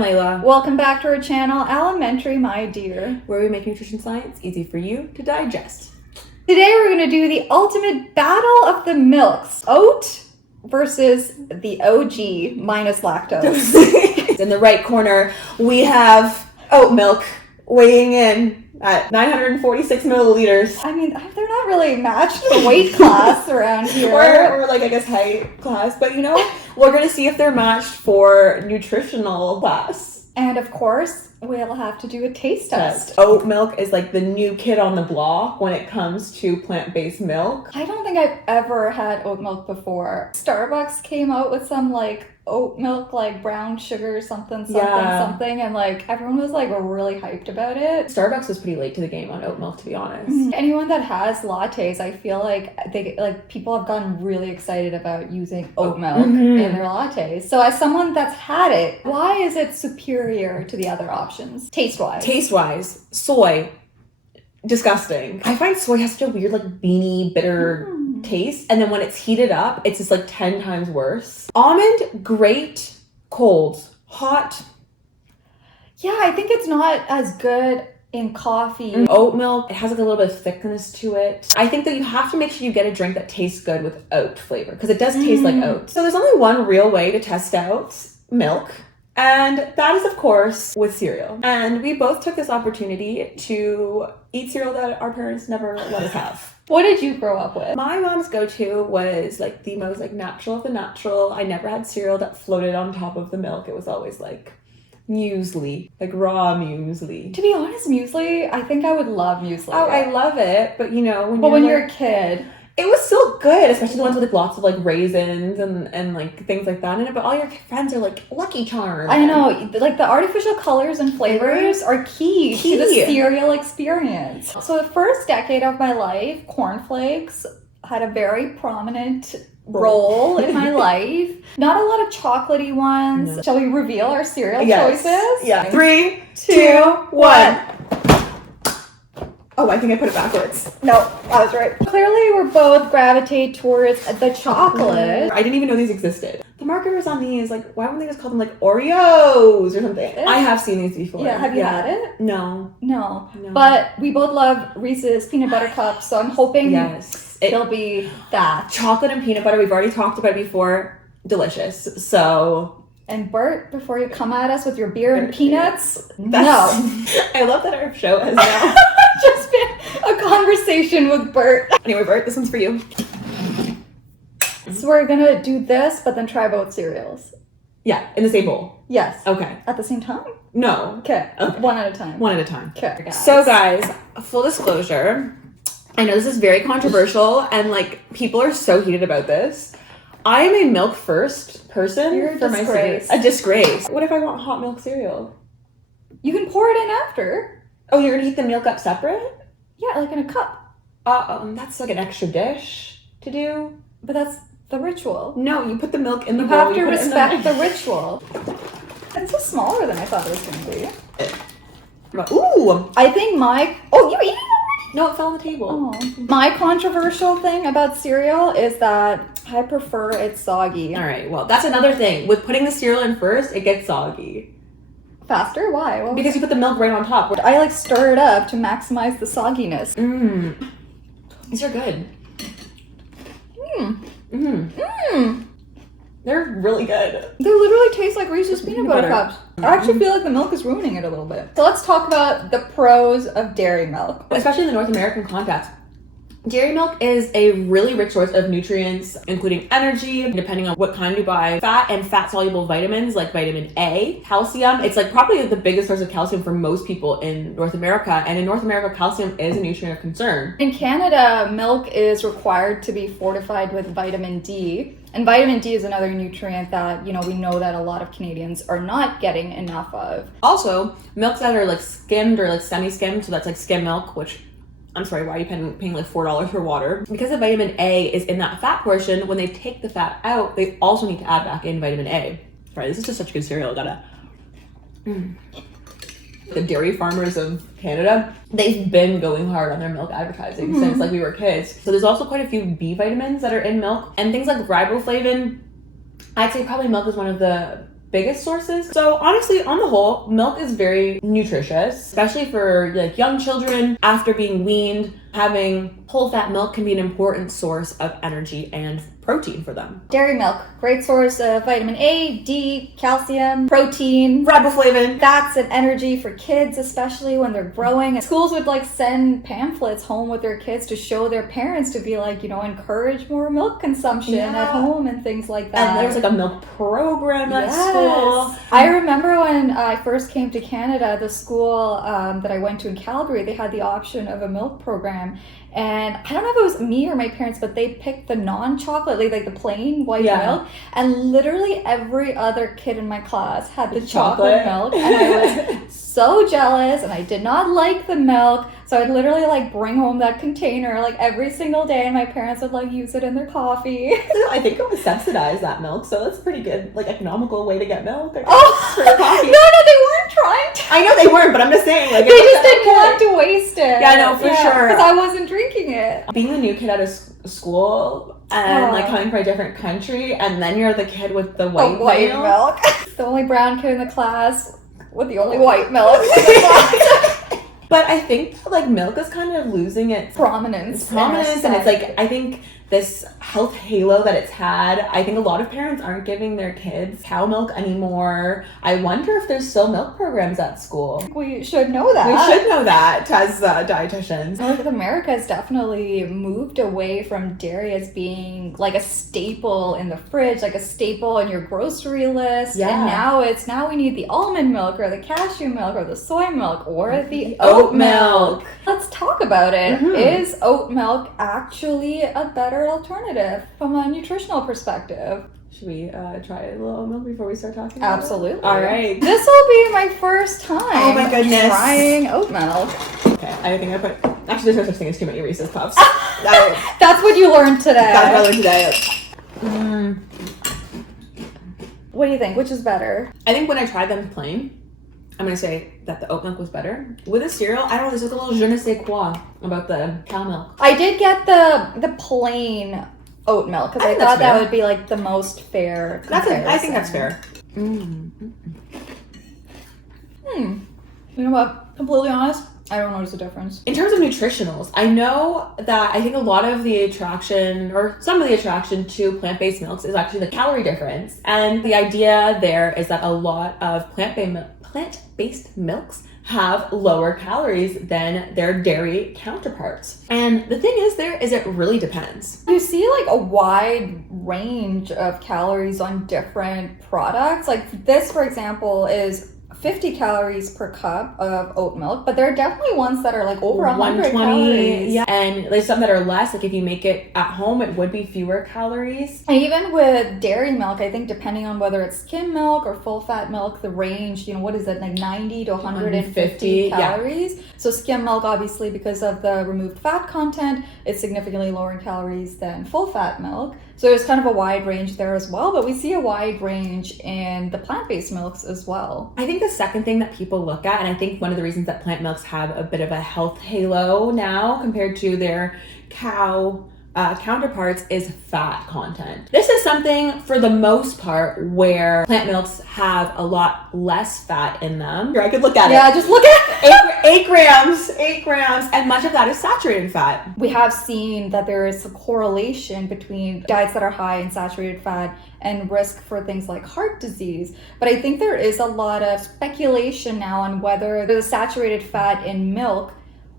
I'm Layla. Welcome back to our channel, Elementary, my dear, where we make nutrition science easy for you to digest. Today we're going to do the ultimate battle of the milks. Oat versus the OG minus lactose. In the right corner, we have oat milk weighing in at 946 milliliters. I mean, they're not really matched the weight class around here. Or like, I guess, height class. But you know, we're going to see if they're matched for nutritional class. And of course, we'll have to do a taste test. Oat milk is like the new kid on the block when it comes to plant-based milk. I don't think I've ever had oat milk before. Starbucks came out with some like oat milk, like brown sugar something, and like everyone was like really hyped about it. Starbucks was pretty late to the game on oat milk, to be honest. Anyone that has lattes, I feel like people have gotten really excited about using oat milk in their lattes. So as someone that's had it, why is it superior to the other options? Taste-wise, soy, disgusting. I find soy has such a weird, like, beany, bitter taste, and then when it's heated up, it's just like 10 times worse. Almond, great. Cold. Hot. Yeah, I think it's not as good in coffee. Oat milk, it has like a little bit of thickness to it. I think that you have to make sure you get a drink that tastes good with oat flavor, because it does taste like oat. So there's only one real way to test out milk, and that is, of course, with cereal. And we both took this opportunity to eat cereal that our parents never let us have. What did you grow up with? My mom's go-to was like the most like natural of the natural. I never had cereal that floated on top of the milk. It was always like muesli, like raw muesli. To be honest, muesli, I think I would love muesli. Oh, I love it, but you know, when you're a kid, it was still good, especially the ones with like lots of like raisins and like things like that in it. But all your friends are like Lucky Charms. I know, like the artificial colors and flavors are key to the cereal experience. So the first decade of my life, cornflakes had a very prominent role in my life. Not a lot of chocolately ones. No. Shall we reveal our cereal choices? Yeah. 3, 2, 1. Oh, I think I put it backwards. No, I was right. Clearly, we're both gravitate towards the chocolate. I didn't even know these existed. The marketers on these, like, why wouldn't they just call them, like, Oreos or something? I have seen these before. Yeah, have you had it? No. But we both love Reese's peanut butter cups, so I'm hoping it'll be that. Chocolate and peanut butter, we've already talked about it before. Delicious. So... And Bert, before you come at us with your beer and peanuts, no. I love that our show has now just been a conversation with Bert. Anyway, Bert, this one's for you. So we're gonna do this, but then try both cereals. Yeah, in the same bowl. Yes. Okay. At the same time? No. Okay. One at a time. One at a time. Okay. Guys. So guys, full disclosure, I know this is very controversial and like people are so heated about this. I am a milk first person. You're for my cereal. A disgrace. What if I want hot milk cereal? You can pour it in after. Oh, you're gonna heat the milk up separate? Yeah, like in a cup. That's like an extra dish to do. But that's the ritual. No, you put the milk in the bowl. You have to respect the ritual. It's just smaller than I thought it was gonna be. Ooh! I think oh, you eating already? No, it fell on the table. Oh. My controversial thing about cereal is that I prefer it soggy. All right, well, that's another thing. With putting the cereal in first, it gets soggy. Faster? Why? Because you put the milk right on top. I like stir it up to maximize the sogginess. These are good. They're really good. They literally taste like Reese's peanut butter cups. I actually feel like the milk is ruining it a little bit. So let's talk about the pros of dairy milk. Especially in the North American context. Dairy milk is a really rich source of nutrients, including energy, depending on what kind you buy, fat and fat-soluble vitamins like vitamin A, calcium. It's like probably the biggest source of calcium for most people in North America. And in North America, calcium is a nutrient of concern. In Canada, milk is required to be fortified with vitamin D. And vitamin D is another nutrient that, we know that a lot of Canadians are not getting enough of. Also, milks that are like skimmed or like semi-skimmed, so that's like skim milk, which... I'm sorry, why are you paying like $4 for water? Because the vitamin A is in that fat portion, when they take the fat out, they also need to add back in vitamin A. Sorry, this is just such good cereal. The dairy farmers of Canada, they've been going hard on their milk advertising since like we were kids. So there's also quite a few B vitamins that are in milk. And things like riboflavin, I'd say probably milk is one of the biggest sources. So honestly, on the whole, milk is very nutritious, especially for like young children after being weaned. Having whole fat milk can be an important source of energy and protein for them. Dairy milk, great source of vitamin A, D, calcium, protein, riboflavin. Fats and energy for kids, especially when they're growing. Schools would like send pamphlets home with their kids to show their parents, to be like, encourage more milk consumption at home and things like that. And there's like a milk program at school. I remember when I first came to Canada, the school that I went to in Calgary, they had the option of a milk program. And I don't know if it was me or my parents, but they picked the non-chocolate, like the plain white milk. And literally every other kid in my class had the chocolate milk. And I was so jealous, and I did not like the milk. So I'd literally like bring home that container like every single day, and my parents would like use it in their coffee. I think it was subsidized, that milk, so that's a pretty good, like, economical way to get milk. For your coffee. No, they weren't trying to. I know they weren't, but I'm just saying, like, they just didn't want to waste it. Yeah, no, for sure. Because I wasn't drinking it. Being the new kid at a school and like coming from a different country, and then you're the kid with the white milk. The only brown kid in the class with the only white milk. But I think like milk is kind of losing its prominence, and it's like, I think this health halo that it's had, I think a lot of parents aren't giving their kids cow milk anymore. I wonder if there's still milk programs at school. We should know that. We should know that as dietitians. North America has definitely moved away from dairy as being like a staple in the fridge, like a staple on your grocery list. Yeah. And now we need the almond milk or the cashew milk or the soy milk or the oat milk. Let's talk about it. Is oat milk actually a better alternative from a nutritional perspective? Should we try a little oat milk before we start talking about Absolutely. It? All right. This will be my first time. Oh my goodness. Trying oat milk. Okay, I think I put... Actually, there's no such thing as too many Reese's Puffs. That's what you learned today. That's what I learned today. What do you think? Which is better? I think when I tried them plain, I'm going to say that the oat milk was better. With a cereal, I don't know, there's like a little je ne sais quoi about the cow milk. I did get the plain oat milk because I thought that would be like the most fair comparison. I think that's fair. You know what? Completely honest, I don't notice a difference. In terms of nutritionals, I know that I think a lot of the attraction, or some of the attraction to plant-based milks is actually the calorie difference. And the idea there is that a lot of plant-based milks have lower calories than their dairy counterparts. And the thing is it really depends. You see like a wide range of calories on different products. Like this, for example, is 50 calories per cup of oat milk, but there are definitely ones that are like over 100 calories. Yeah, and there's some that are less. Like if you make it at home, it would be fewer calories. And even with dairy milk, I think depending on whether it's skim milk or full fat milk, the range, what is it, like 90 to 150 calories. Yeah. So skim milk, obviously, because of the removed fat content, it's significantly lower in calories than full fat milk. So there's kind of a wide range there as well, but we see a wide range in the plant-based milks as well. I think the second thing that people look at, and I think one of the reasons that plant milks have a bit of a health halo now compared to their cow counterparts, is fat content. This is something, for the most part, where plant milks have a lot less fat in them. Here, I could look at it. Yeah, just look at it. 8 grams, and much of that is saturated fat. We have seen that there is a correlation between diets that are high in saturated fat and risk for things like heart disease. But I think there is a lot of speculation now on whether the saturated fat in milk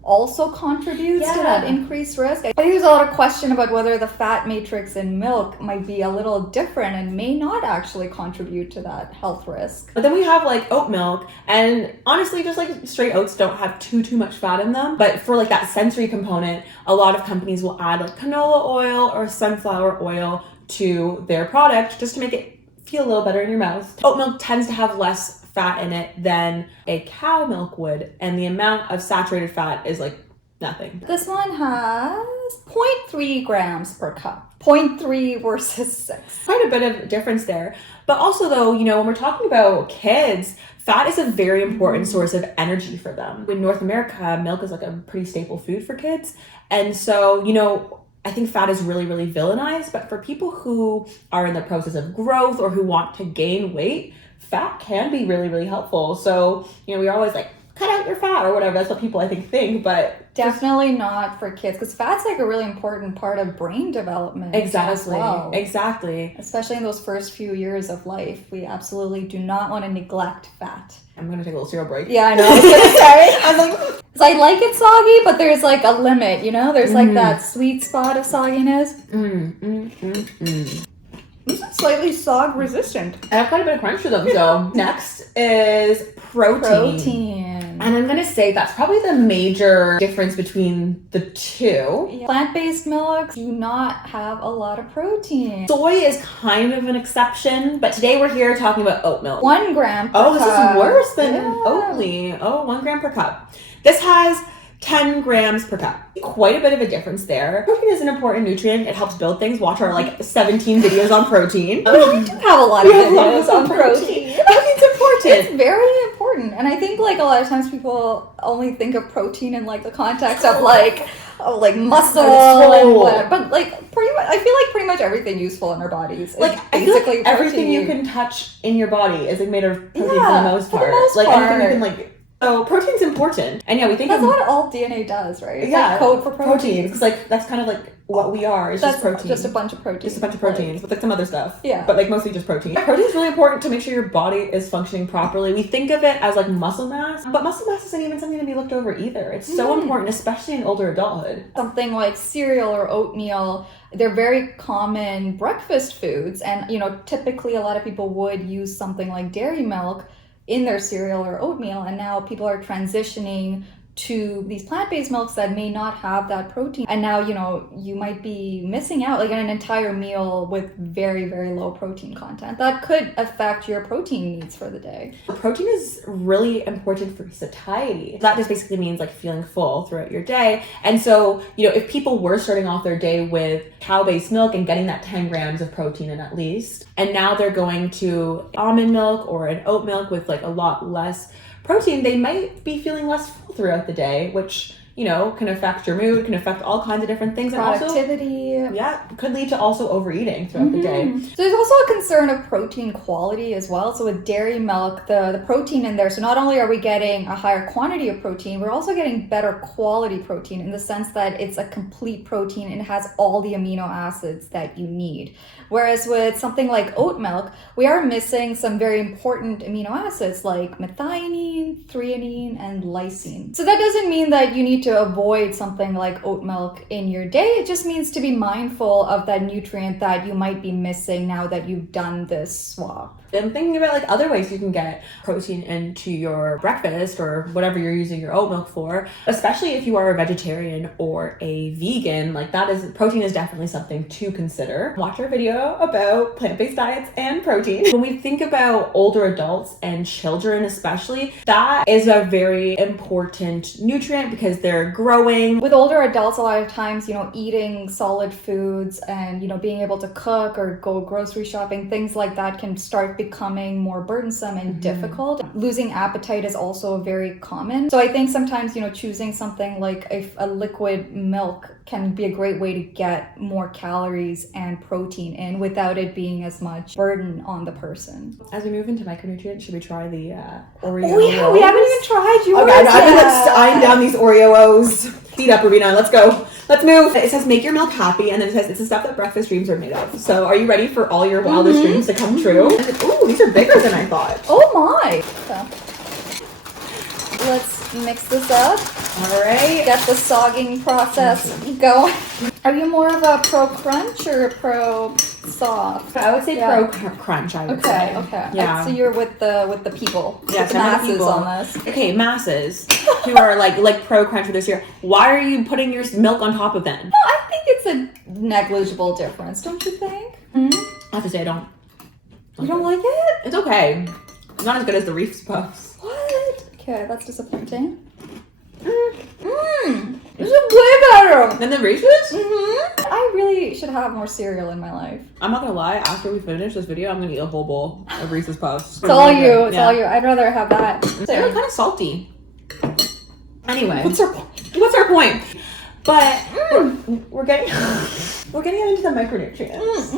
also contributes to that increased risk. I think there's a lot of question about whether the fat matrix in milk might be a little different and may not actually contribute to that health risk. But then we have like oat milk, and honestly, just like straight oats don't have too much fat in them. But for like that sensory component, a lot of companies will add like canola oil or sunflower oil to their product just to make it feel a little better in your mouth. Oat milk tends to have less fat in it than a cow milk would, and the amount of saturated fat is like nothing. This one has 0.3 grams per cup. 0.3 versus 6. Quite a bit of difference there. But also though, when we're talking about kids, fat is a very important source of energy for them. In North America, milk is like a pretty staple food for kids. And so, I think fat is really, really villainized, but for people who are in the process of growth or who want to gain weight, fat can be really, really helpful. So, we're always like, cut out your fat or whatever. That's what people I think, but definitely not for kids, because fat's like a really important part of brain development. As well. Exactly. Especially in those first few years of life, we absolutely do not want to neglect fat. I'm gonna take a little cereal break. Yeah, I know. I was gonna say. I was like, I like it soggy, but there's like a limit, There's like that sweet spot of sogginess. This is slightly sog resistant. I have quite a bit of crunch to them. So next is protein. And I'm gonna say that's probably the major difference between the two. Yeah. Plant-based milks do not have a lot of protein. Soy is kind of an exception, but today we're here talking about oat milk. 1 gram per cup. This is worse than Oatly. 1 gram per cup. This has 10 grams per cup. Quite a bit of a difference there. Protein is an important nutrient. It helps build things. Watch our 17 videos on protein. We do have a lot of videos on protein. Protein's important. It's very important. And I think a lot of times people only think of protein in the context of muscle and whatever. But pretty much, I feel like pretty much everything useful in our bodies is basically everything you can touch in your body is made of protein for the most part. Anything you can So protein's important. And we think that's what all DNA does, right? It's code for protein. Because that's kind of what we are. It's just protein. Just a bunch of proteins. Just a bunch of proteins with some other stuff. Yeah. But mostly just protein. Protein's really important to make sure your body is functioning properly. We think of it as muscle mass, but muscle mass isn't even something to be looked over either. It's so important, especially in older adulthood. Something like cereal or oatmeal, they're very common breakfast foods. And, typically a lot of people would use something like dairy milk in their cereal or oatmeal, and now people are transitioning to these plant-based milks that may not have that protein, and now you might be missing out on an entire meal with very, very low protein content that could affect your protein needs for the day. Protein is really important for satiety. That just basically means feeling full throughout your day. And so if people were starting off their day with cow-based milk and getting that 10 grams of protein in at least, and now they're going to almond milk or an oat milk with a lot less protein, they might be feeling less full throughout the day, which can affect your mood, can affect all kinds of different things. Productivity. And also, could lead to also overeating throughout the day. So there's also a concern of protein quality as well. So with dairy milk, the protein in there, so not only are we getting a higher quantity of protein, we're also getting better quality protein in the sense that it's a complete protein and it has all the amino acids that you need. Whereas with something like oat milk, we are missing some very important amino acids like methionine, threonine, and lysine. So that doesn't mean that you need to avoid something like oat milk in your day. It just means to be mindful of that nutrient that you might be missing now that you've done this swap. I'm thinking about other ways you can get protein into your breakfast or whatever you're using your oat milk for, especially if you are a vegetarian or a vegan. Protein is definitely something to consider. Watch our video about plant-based diets and protein. When we think about older adults and children especially, that is a very important nutrient because they're growing. With older adults, a lot of times, eating solid foods and, being able to cook or go grocery shopping, things like that can start becoming more burdensome and difficult. Losing appetite is also very common. So I think sometimes, choosing something like a liquid milk can be a great way to get more calories and protein in without it being as much burden on the person. As we move into micronutrients, should we try the Oreo? Oh yeah, we haven't even tried yours. Okay, I've been eyeing down these Oreos. Speed up, Rubina. Let's go. Let's move. It says make your milk happy, and then it says it's the stuff that breakfast dreams are made of. So are you ready for all your wildest dreams to come true? Ooh, these are bigger than I thought. Oh my. So, let's mix this up. All right. Get the sogging process going. Are you more of a pro crunch or a pro soft? I would say pro crunch. I would say. Okay. Yeah. So you're with the people. Yes, the masses on this. Okay, masses who are like pro crunch for this year. Why are you putting your milk on top of them? No, I think it's a negligible difference. Don't you think? I have to say I don't. You don't like it? It's okay. Not as good as the Reese's Puffs. What? Okay, that's disappointing. This is way better than the Reese's? I really should have more cereal in my life. I'm not gonna lie, after we finish this video, I'm gonna eat a whole bowl of Reese's Puffs. It's all you. It's all you. I'd rather have that. They're kind of salty. Anyway. What's our point? What's our point? But we're getting into the micronutrients.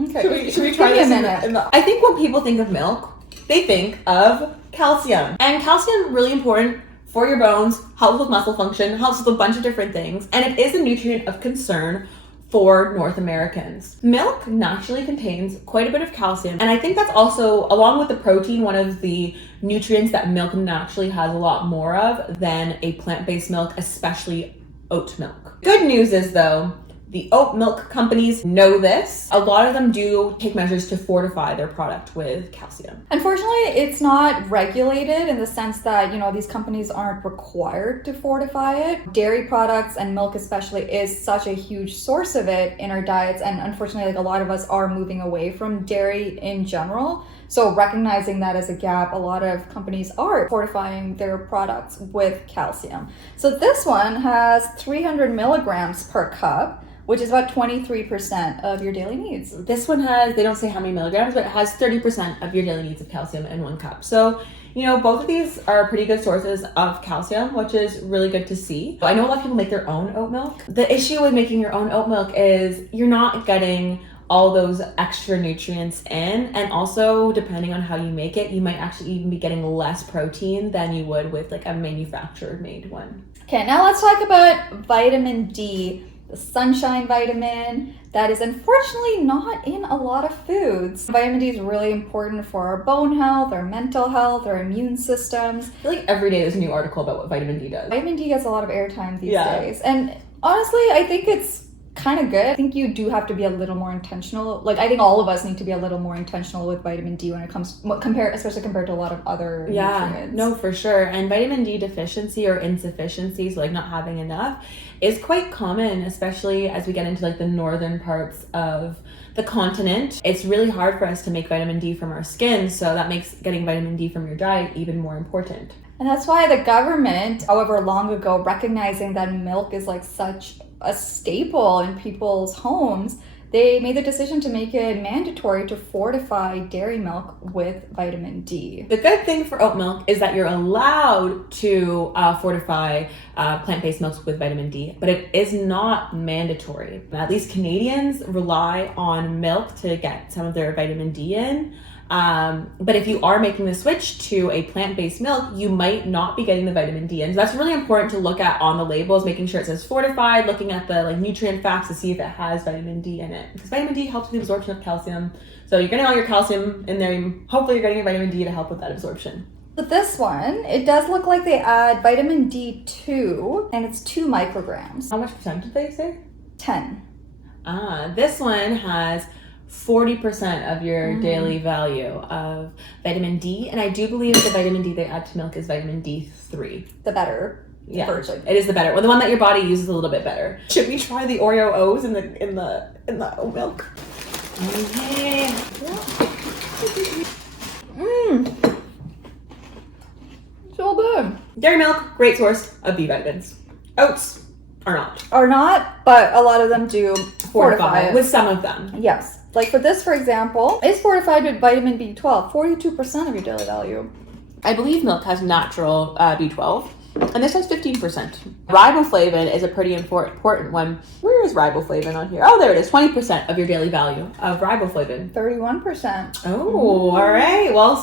Okay. Should we try this? A minute. I think when people think of milk, they think of calcium. And calcium, really important for your bones, helps with muscle function, helps with a bunch of different things, and it is a nutrient of concern for North Americans. Milk naturally contains quite a bit of calcium, and I think that's also, along with the protein, one of the nutrients that milk naturally has a lot more of than a plant-based milk, especially oat milk. Good news is though, the oat milk companies know this. A lot of them do take measures to fortify their product with calcium. Unfortunately, it's not regulated in the sense that, these companies aren't required to fortify it. Dairy products and milk especially is such a huge source of it in our diets. And unfortunately, a lot of us are moving away from dairy in general. So recognizing that as a gap, a lot of companies are fortifying their products with calcium. So this one has 300 milligrams per cup, which is about 23% of your daily needs. This one has, they don't say how many milligrams, but it has 30% of your daily needs of calcium in 1 cup. So, both of these are pretty good sources of calcium, which is really good to see. I know a lot of people make their own oat milk. The issue with making your own oat milk is you're not getting all those extra nutrients in, and also depending on how you make it, you might actually even be getting less protein than you would with like a manufactured made one. Okay, now let's talk about vitamin D. The sunshine vitamin that is unfortunately not in a lot of foods. Vitamin D is really important for our bone health, our mental health, our immune systems. I feel like every day there's a new article about what vitamin D does. Vitamin D gets a lot of airtime these days. And honestly, I think it's kind of good. I think you do have to be a little more intentional. I think all of us need to be a little more intentional with vitamin D when it comes, especially compared to a lot of other nutrients. No, for sure. And vitamin D deficiency or insufficiency, so not having enough, is quite common, especially as we get into the northern parts of the continent. It's really hard for us to make vitamin D from our skin, so that makes getting vitamin D from your diet even more important. And that's why the government, however long ago, recognizing that milk is such a staple in people's homes, they made the decision to make it mandatory to fortify dairy milk with vitamin D. The good thing for oat milk is that you're allowed to fortify plant-based milks with vitamin D, but it is not mandatory. At least Canadians rely on milk to get some of their vitamin D in. But if you are making the switch to a plant-based milk, you might not be getting the vitamin D in. So that's really important to look at on the labels, making sure it says fortified, looking at the nutrient facts to see if it has vitamin D in it. Because vitamin D helps with the absorption of calcium. So you're getting all your calcium in there. Hopefully you're getting your vitamin D to help with that absorption. With this one, it does look like they add vitamin D2, and it's 2 micrograms. How much percent did they say? 10. This one has 40% of your daily value of vitamin D, and I do believe the vitamin D they add to milk is vitamin D3. The better version. It is the better. Well, the one that your body uses a little bit better. Should we try the Oreo O's in the oat milk? Okay. So good. Dairy milk, great source of B vitamins. Oats are not, but a lot of them do fortify it. With some of them. Yes. For this, for example, is fortified with vitamin B12, 42% of your daily value. I believe milk has natural B12, and this has 15%. Riboflavin is a pretty important one. Where is riboflavin on here? Oh, there it is, 20% of your daily value of riboflavin. 31%. Oh, all right. Well,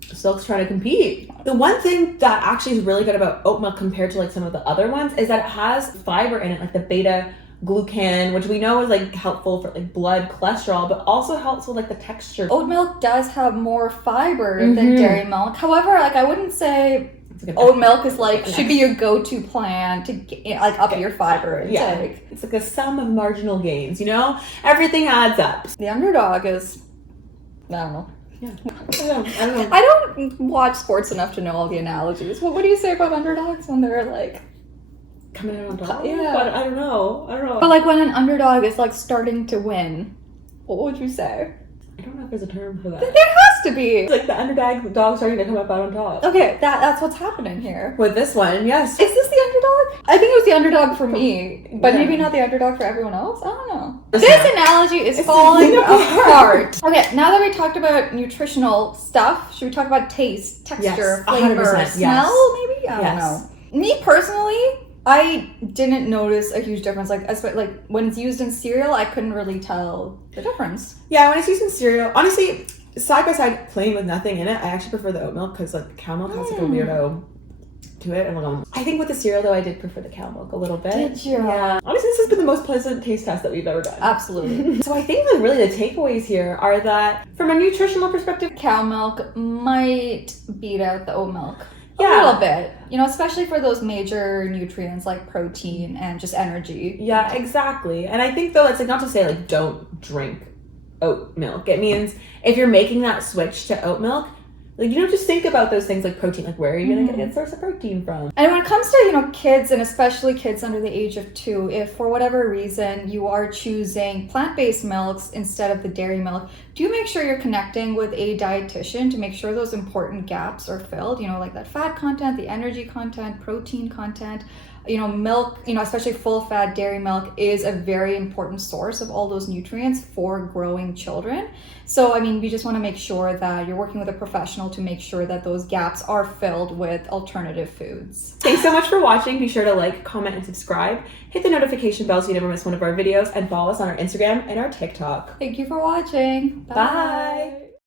Silk's trying to compete. The one thing that actually is really good about oat milk compared to some of the other ones is that it has fiber in it, the beta glucan, which we know is helpful for blood cholesterol, but also helps with the texture. Oat milk does have more fiber than dairy milk. However, I wouldn't say oat milk is should be your go-to plan to get, up your fiber intake. It's a sum of marginal gains, Everything adds up. The underdog is, I don't know. Yeah. I don't know. I don't watch sports enough to know all the analogies. What do you say about underdogs when they're coming in on top? Yeah. But I don't know. But when an underdog is starting to win, what would you say? I don't know if there's a term for that. There has to be. The underdog starting to come up out on top. Okay, that's what's happening here. With this one, yes. Is this the underdog? I think it was the underdog for me, but maybe not the underdog for everyone else. I don't know. This analogy is falling apart. Okay, now that we talked about nutritional stuff, should we talk about taste, texture, flavor, smell, maybe? I don't know. Me personally, I didn't notice a huge difference. When it's used in cereal, I couldn't really tell the difference. Yeah, when it's used in cereal, honestly, side by side, plain with nothing in it, I actually prefer the oat milk because like cow milk has like a weirdo to it. And I think with the cereal though, I did prefer the cow milk a little bit. Did you? Yeah. Honestly, this has been the most pleasant taste test that we've ever done. Absolutely. So I think that really the takeaways here are that from a nutritional perspective, Cow milk might beat out the oat milk. A Yeah. little bit, you know, especially for those major nutrients like protein and just energy. yeah, exactly. And I think though, it's like not to say like don't drink oat milk. It means if you're making that switch to oat milk, like, you know, just think about those things like protein. Like, where are you going to get a good source of protein from? And when it comes to, you know, kids and especially kids under the age of 2, if for whatever reason you are choosing plant-based milks instead of the dairy milk, do make sure you're connecting with a dietitian to make sure those important gaps are filled, you know, like that fat content, the energy content, protein content. You know, milk, you know, especially full fat dairy milk is a very important source of all those nutrients for growing children. So, I mean, we just want to make sure that you're working with a professional to make sure that those gaps are filled with alternative foods. Thanks so much for watching. Be sure to like, comment, and subscribe. Hit the notification bell so you never miss one of our videos, and follow us on our Instagram and our TikTok. Thank you for watching. Bye.